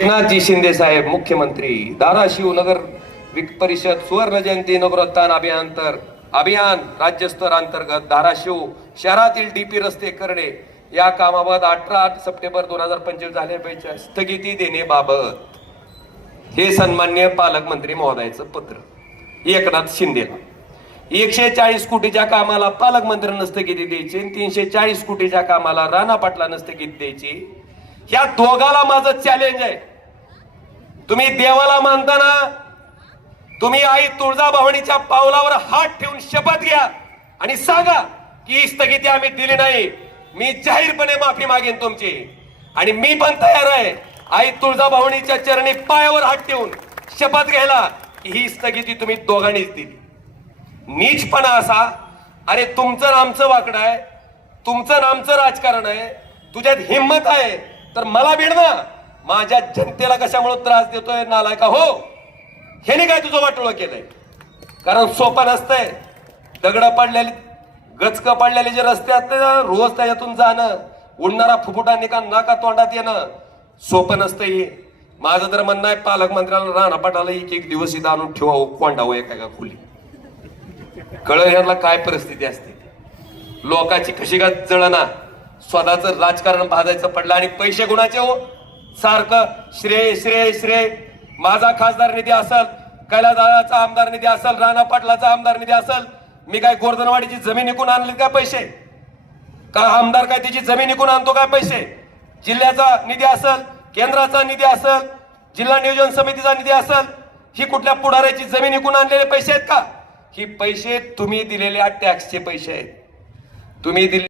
एकनाथजी शिंदे साहेब मुख्यमंत्री धाराशिव नगर परिषद सुवर्ण जयंती नगरोत्थान अभियांतर अभियान राज्यस्तर अंतर्गत धाराशिव शहरातील डीपी रस्ते करणे. या कामाबाबत अठरा सप्टेंबर दोन हजार पंचवीस झाल्यापैकी स्थगिती देण्याबाबत हे सन्मान्य पालकमंत्री महोदयाचं पत्र. एकनाथ शिंदेला. एकशे चाळीस कोटीच्या कामाला पालकमंत्र्यांना स्थगिती द्यायची तीनशे चाळीस कोटीच्या कामाला राणा पाटलांना स्थगिती द्यायची. या दोघाला माझं चॅलेंज आहे. तुम्ही देवाला मानताना तुम्ही आई तुळजाभवानीच्या पावलावर हात ठेवून शपथ घ्या आणि सांगा की ही स्थगिती आम्ही दिली नाही. मी जाहीरपणे माफी मागेन तुमची. आणि मी पण तयार आहे. आई तुळजाभवानीच्या चरणी पायावर हात ठेवून शपथ घ्यायला की ही स्थगिती तुम्ही दोघांनीच दिली. नीचपणा असा अरे तुमचं नामचं आमचं वाकडं आहे. तुमचं नामचं आमचं राजकारण आहे. तुझ्यात हिंमत आहे. तर मला भिड ना. माझ्या जनतेला कशामुळे त्रास देतोय नालाय का हो! ह्याने काय तुझं वाटोळं केलंय? कारण सोपं नसतंय. दगड पडलेली गचक पडलेले जे रस्ते असते ना रोज त्याच्यातून जाणं उडणारा फुफुटा निका नाका तोंडात येणं सोपं नसतं हे. माझं तर म्हणणं आहे पालकमंत्र्याला राणा पाटाला एक एक दिवस इथं आणून ठेवावं हो, कोंडावं एका एका खोली. कळ ह्याला काय परिस्थिती असते? लोकांची कशी का जळना स्वतःच राजकारण भाजायचं पडलं आणि पैसे गुणाचे हो. सारखं श्रेय श्रेय श्रेय. माझा खासदार निधी असल कैलासदाराचा आमदार निधी असल राणा पाटलाचा आमदार निधी असल मी काय गोर्धनवाडीची जमीन इकून आणली काय पैसे? का आमदार काय त्याची जमीन इकून आणतो काय पैसे? जिल्ह्याचा निधी असल केंद्राचा निधी असल जिल्हा नियोजन समितीचा निधी असल ही कुठल्या पुढाऱ्याची जमीन इकून आणलेले पैसे आहेत का? ही पैसे तुम्ही दिलेल्या टॅक्सचे पैसे आहेत. तुम्ही दिले